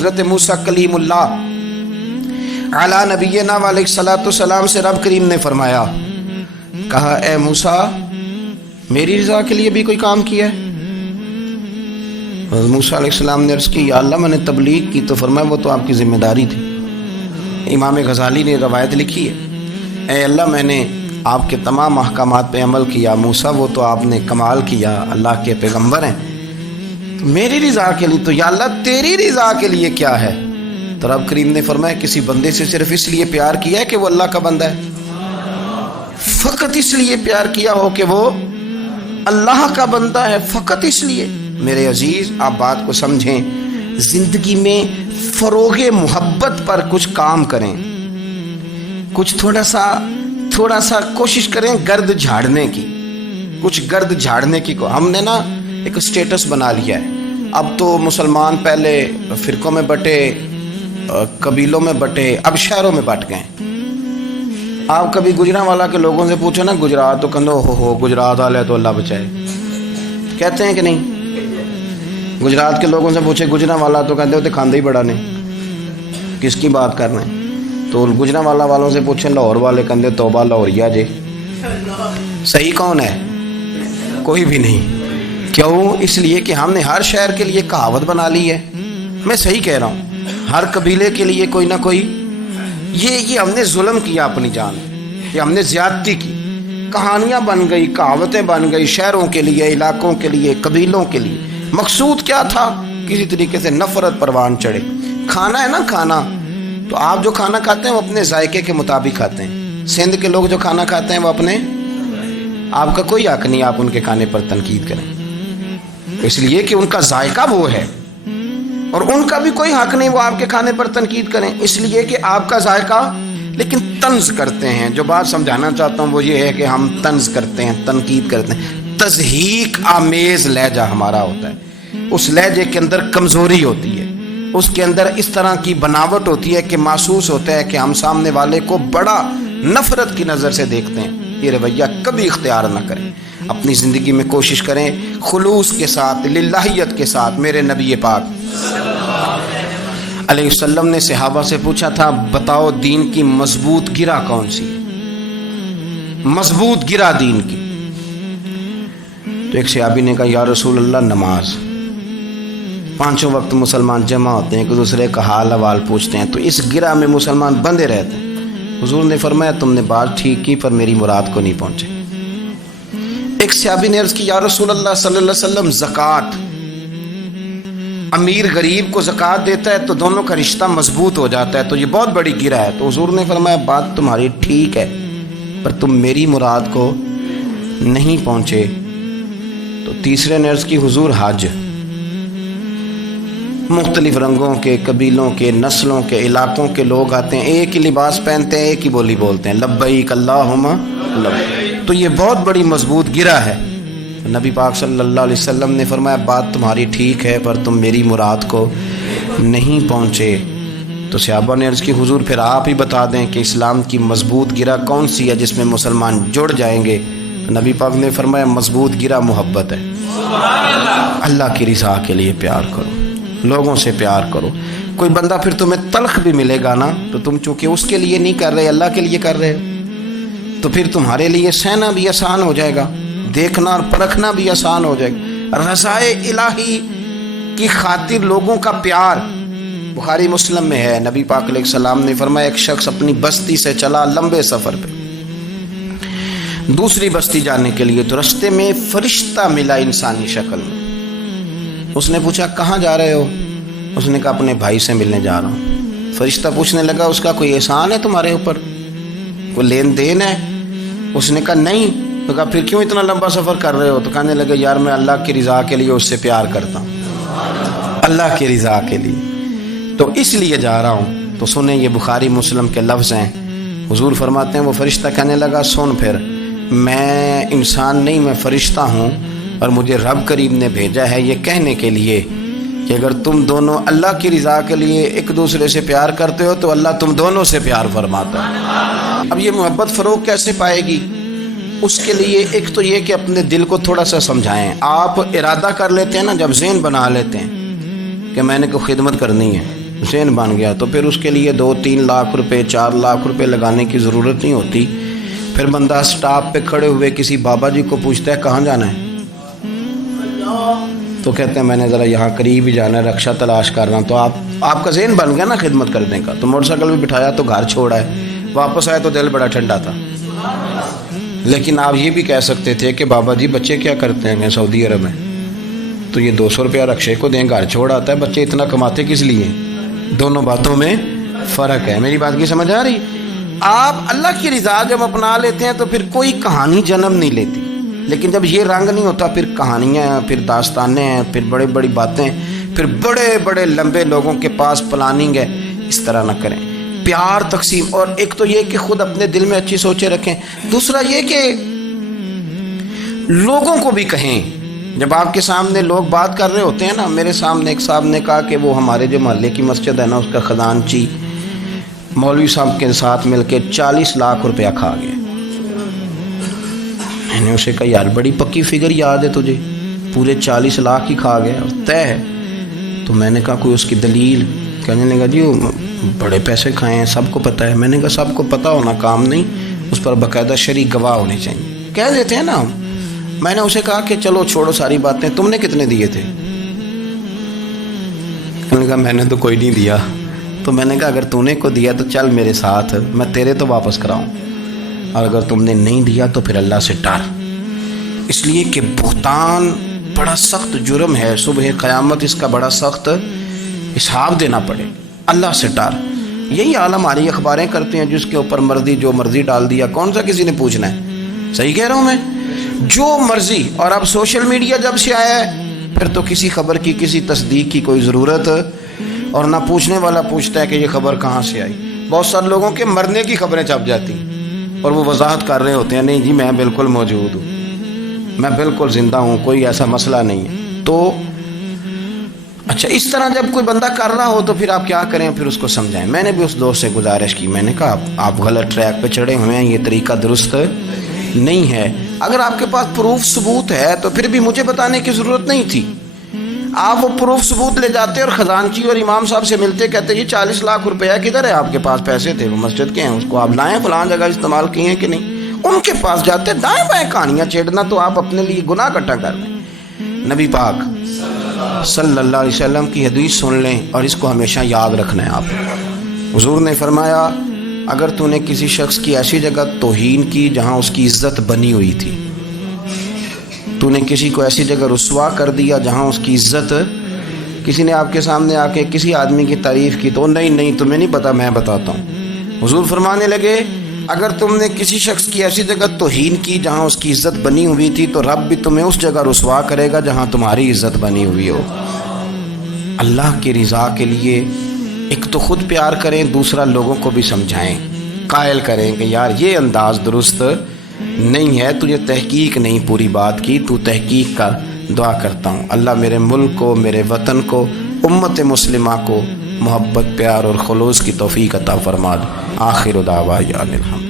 حضرت موسیٰ کلیم اللہ علی نبینا علیہ الصلوۃ والسلام سے رب کریم نے فرمایا، کہا اے موسیٰ میری رضا کے لیے بھی کوئی کام کیا ہے؟ حضرت موسیٰ علیہ السلام نے عرض کی یا اللہ میں نے تبلیغ کی، تو فرمایا وہ تو آپ کی ذمہ داری تھی۔ امام غزالی نے روایت لکھی ہے، اے اللہ میں نے آپ کے تمام احکامات پہ عمل کیا، موسیٰ وہ تو آپ نے کمال کیا، اللہ کے پیغمبر ہیں، تو میری رضا کے لیے تو یا اللہ تیری رضا کے لیے کیا ہے؟ تو رب کریم نے فرمایا کسی بندے سے صرف اس لیے پیار کیا ہے کہ وہ اللہ کا بندہ ہے، فقط اس لیے پیار کیا ہو کہ وہ اللہ کا بندہ ہے، فقط اس لیے۔ میرے عزیز آپ بات کو سمجھیں، زندگی میں فروغ محبت پر کچھ کام کریں، کچھ تھوڑا سا کوشش کریں گرد جھاڑنے کی، کچھ گرد جھاڑنے کی۔ ہم نے نا ایک سٹیٹس بنا لیا ہے، اب تو مسلمان پہلے فرقوں میں بٹے، قبیلوں میں بٹے، اب شہروں میں بٹ گئے۔ آپ کبھی گجرانوالا کے لوگوں سے پوچھو نا گجرات، تو کہندے ہو گجرات والے تو اللہ بچائے، کہتے ہیں کہ نہیں؟ گجرات کے لوگوں سے پوچھے گجرانوالا تو کہتے ہوتے کھاندے ہی بڑا نے، کس کی بات کر رہے ہیں؟ تو گجرانوالا والوں سے پوچھیں لاہور والے، کہندے توبہ لاہوریا جے۔ صحیح کون ہے؟ کوئی بھی نہیں۔ کیوں؟ اس لیے کہ ہم نے ہر شہر کے لیے کہاوت بنا لی ہے۔ میں صحیح کہہ رہا ہوں، ہر قبیلے کے لیے کوئی نہ کوئی، یہ ہم نے ظلم کیا اپنی جان، یہ ہم نے زیادتی کی، کہانیاں بن گئی، کہاوتیں بن گئی، شہروں کے لیے، علاقوں کے لیے، قبیلوں کے لیے۔ مقصود کیا تھا؟ کسی طریقے سے نفرت پروان چڑھے۔ کھانا ہے نا، کھانا تو آپ جو کھانا کھاتے ہیں وہ اپنے ذائقے کے مطابق کھاتے ہیں۔ سندھ کے لوگ جو کھانا کھاتے ہیں وہ اپنے، آپ کا کوئی حق نہیں آپ ان کے کھانے پر تنقید کریں، اس لیے کہ ان کا ذائقہ وہ ہے، اور ان کا بھی کوئی حق نہیں وہ آپ کے کھانے پر تنقید کریں، اس لیے کہ آپ کا ذائقہ۔ لیکن طنز کرتے ہیں، جو بات سمجھانا چاہتا ہوں وہ یہ ہے کہ ہم طنز کرتے ہیں، تنقید کرتے ہیں، تضحیک آمیز لہجہ ہمارا ہوتا ہے، اس لہجے کے اندر کمزوری ہوتی ہے، اس کے اندر اس طرح کی بناوٹ ہوتی ہے کہ محسوس ہوتا ہے کہ ہم سامنے والے کو بڑا نفرت کی نظر سے دیکھتے ہیں۔ یہ رویہ کبھی اختیار نہ کریں، اپنی زندگی میں کوشش کریں خلوص کے ساتھ، للہیت کے ساتھ۔ میرے نبی پاک علیہ السلام نے صحابہ سے پوچھا تھا بتاؤ دین کی مضبوط گرہ کون سی ہے؟ مضبوط گرہ دین کی۔ تو ایک صحابی نے کہا یا رسول اللہ نماز، پانچوں وقت مسلمان جمع ہوتے ہیں، ایک دوسرے کا حال احوال پوچھتے ہیں، تو اس گرہ میں مسلمان بندے رہتے ہیں۔ حضور نے فرمایا تم نے بات ٹھیک کی پر میری مراد کو نہیں پہنچے۔ ایک صحابی نے عرض کی یا رسول اللہ صلی اللہ علیہ وسلم زکوٰۃ، امیر غریب کو زکوٰۃ دیتا ہے تو دونوں کا رشتہ مضبوط ہو جاتا ہے، تو یہ بہت بڑی گرہ ہے۔ تو حضور نے فرمایا بات تمہاری ٹھیک ہے پر تم میری مراد کو نہیں پہنچے۔ تو تیسرے نے عرض کی حضور حج، مختلف رنگوں کے، قبیلوں کے، نسلوں کے، علاقوں کے لوگ آتے ہیں، ایک ہی لباس پہنتے ہیں، ایک ہی بولی بولتے ہیں، لبیک اللہم لبیک، تو یہ بہت بڑی مضبوط گرہ ہے۔ نبی پاک صلی اللہ علیہ وسلم نے فرمایا بات تمہاری ٹھیک ہے پر تم میری مراد کو نہیں پہنچے۔ تو صحابہ نے عرض کی حضور پھر آپ ہی بتا دیں کہ اسلام کی مضبوط گرہ کون سی ہے جس میں مسلمان جڑ جائیں گے؟ نبی پاک نے فرمایا مضبوط گرہ محبت ہے، اللہ کی رضا کے لیے پیار کرو، لوگوں سے پیار کرو۔ کوئی بندہ پھر تمہیں تلخ بھی ملے گا نا، تو تم چونکہ اس کے لیے نہیں کر رہے، اللہ کے لیے کر رہے ہو، تو پھر تمہارے لیے سہنا بھی آسان ہو جائے گا، دیکھنا اور پرکھنا بھی آسان ہو جائے گا۔ رضائے الہی کی خاطر لوگوں کا پیار، بخاری مسلم میں ہے، نبی پاک علیہ السلام نے فرمایا ایک شخص اپنی بستی سے چلا لمبے سفر پہ دوسری بستی جانے کے لیے، تو رستے میں فرشتہ ملا انسانی شکل میں۔ اس نے پوچھا کہاں جا رہے ہو؟ اس نے کہا اپنے بھائی سے ملنے جا رہا ہوں۔ فرشتہ پوچھنے لگا اس کا کوئی احسان ہے تمہارے اوپر، کوئی لین دین ہے؟ اس نے کہا نہیں۔ تو کہا پھر کیوں اتنا لمبا سفر کر رہے ہو؟ تو کہنے لگے یار میں اللہ کی رضا کے لیے اس سے پیار کرتا ہوں، اللہ کی رضا کے لیے تو اس لیے جا رہا ہوں۔ تو سنیں یہ بخاری مسلم کے لفظ ہیں، حضور فرماتے ہیں وہ فرشتہ کہنے لگا سن پھر میں انسان نہیں میں فرشتہ ہوں، اور مجھے رب کریم نے بھیجا ہے یہ کہنے کے لیے کہ اگر تم دونوں اللہ کی رضا کے لیے ایک دوسرے سے پیار کرتے ہو تو اللہ تم دونوں سے پیار فرماتا ہے۔ اب یہ محبت فروغ کیسے پائے گی؟ اس کے لیے ایک تو یہ کہ اپنے دل کو تھوڑا سا سمجھائیں۔ آپ ارادہ کر لیتے ہیں نا، جب ذہن بنا لیتے ہیں کہ میں نے کوئی خدمت کرنی ہے، ذہن بن گیا تو پھر اس کے لیے 2-3 لاکھ روپے 4 لاکھ روپے لگانے کی ضرورت نہیں ہوتی. پھر بندہ سٹاپ پہ کھڑے ہوئے کسی بابا جی کو پوچھتا ہے کہاں جانا ہے تو کہتے ہیں میں نے ذرا یہاں قریب ہی جانا ہے, رکشا تلاش کر رہا ہوں. تو آپ کا ذہن بن گیا نا خدمت کرنے کا. تو موٹر سائیکل بھی بٹھایا تو گھر چھوڑا ہے, واپس آئے تو دل بڑا ٹھنڈا تھا. لیکن آپ یہ بھی کہہ سکتے تھے کہ بابا جی بچے کیا کرتے ہیں سعودی عرب میں, تو یہ 200 روپیہ رکشے کو دیں, گھر چھوڑ آتا ہے. بچے اتنا کماتے کس لیے؟ دونوں باتوں میں فرق ہے. میری بات کی سمجھ آ رہی؟ آپ اللہ کی رضا جب اپنا لیتے ہیں تو پھر کوئی کہانی جنم نہیں لیتی. لیکن جب یہ رنگ نہیں ہوتا پھر کہانیاں ہیں, پھر داستانیں ہیں, پھر بڑے بڑی باتیں, پھر بڑے بڑے لمبے لوگوں کے پاس پلاننگ ہے. اس طرح نہ کریں. پیار تقسیم, اور ایک تو یہ کہ خود اپنے دل میں اچھی سوچیں رکھیں. دوسرا یہ کہ لوگوں کو بھی کہیں. جب آپ کے سامنے لوگ بات کر رہے ہوتے ہیں نا, میرے سامنے ایک صاحب نے کہا کہ وہ ہمارے جو محلے کی مسجد ہے نا اس کا خزانچی مولوی صاحب کے ساتھ مل کے 40 لاکھ روپیہ کھا گیا. میں نے اسے کہا یار بڑی پکی فگر یاد ہے تجھے, پورے 40 لاکھ ہی کھا گیا طے ہے. تو میں نے کہا کوئی اس کی دلیل؟ کہنے لگا جی وہ بڑے پیسے کھائے ہیں, سب کو پتہ ہے. میں نے کہا سب کو پتہ ہونا کام نہیں, اس پر باقاعدہ شرعی گواہ ہونے چاہیے. کہہ دیتے ہیں نا. میں نے اسے کہا کہ چلو چھوڑو ساری باتیں, تم نے کتنے دیے تھے؟ میں نے کہا میں نے تو کوئی نہیں دیا. تو میں نے کہا اگر تو نے کو دیا تو چل میرے ساتھ, میں تیرے تو واپس کراؤں, اور اگر تم نے نہیں دیا تو پھر اللہ سے ڈر. اس لیے کہ بہتان بڑا سخت جرم ہے, صبح قیامت اس کا بڑا سخت حساب دینا پڑے. اللہ سے ڈر. یہی حال ہماری اخباریں کرتے ہیں, جس کے اوپر مرضی جو مرضی ڈال دیا, کون سا کسی نے پوچھنا ہے؟ صحیح کہہ رہا ہوں میں؟ جو مرضی. اور اب سوشل میڈیا جب سے آیا ہے پھر تو کسی خبر کی کسی تصدیق کی کوئی ضرورت, اور نہ پوچھنے والا پوچھتا ہے کہ یہ خبر کہاں سے آئی. بہت سارے لوگوں کے مرنے کی خبریں چھپ جاتی ہیں اور وہ وضاحت کر رہے ہوتے ہیں نہیں جی میں بالکل موجود ہوں, میں بالکل زندہ ہوں, کوئی ایسا مسئلہ نہیں ہے. تو اچھا اس طرح جب کوئی بندہ کر رہا ہو تو پھر آپ کیا کریں, پھر اس کو سمجھائیں. میں نے بھی اس دوست سے گزارش کی, میں نے کہا آپ غلط ٹریک پہ چڑھے ہوئے ہیں, یہ طریقہ درست نہیں ہے. اگر آپ کے پاس پروف ثبوت ہے تو پھر بھی مجھے بتانے کی ضرورت نہیں تھی. آپ وہ پروف ثبوت لے جاتے اور خزانچی اور امام صاحب سے ملتے, کہتے یہ 40 لاکھ روپیہ کدھر ہے؟ آپ کے پاس پیسے تھے, وہ مسجد کے ہیں, اس کو آپ لائیں, فلاں جگہ استعمال کیے ہیں کہ نہیں. ان کے پاس جاتے دائیں بائیں کہانیاں چھیڑنا تو آپ اپنے لیے گناہ اکٹھا کر لیں. نبی پاک صلی اللہ علیہ وسلم کی حدیث سن لیں اور اس کو ہمیشہ یاد رکھنا ہے. آپ حضور نے فرمایا اگر تو نے کسی شخص کی ایسی جگہ توہین کی جہاں اس کی عزت بنی ہوئی تھی, تو نے کسی کو ایسی جگہ رسوا کر دیا جہاں اس کی عزت, کسی نے آپ کے سامنے آ کے کسی آدمی کی تعریف کی تو نہیں تمہیں نہیں پتا میں بتاتا ہوں. حضور فرمانے لگے اگر تم نے کسی شخص کی ایسی جگہ توہین کی جہاں اس کی عزت بنی ہوئی تھی تو رب بھی تمہیں اس جگہ رسوا کرے گا جہاں تمہاری عزت بنی ہوئی ہو. اللہ کی رضا کے لیے ایک تو خود پیار کریں, دوسرا لوگوں کو بھی سمجھائیں, قائل کریں کہ یار یہ انداز درست نہیں ہے, تجھے تحقیق نہیں پوری بات کی, تو تحقیق کا. دعا کرتا ہوں اللہ میرے ملک کو, میرے وطن کو, امت مسلمہ کو محبت پیار اور خلوص کی توفیق عطا فرما. آخر دعوانا الحمد.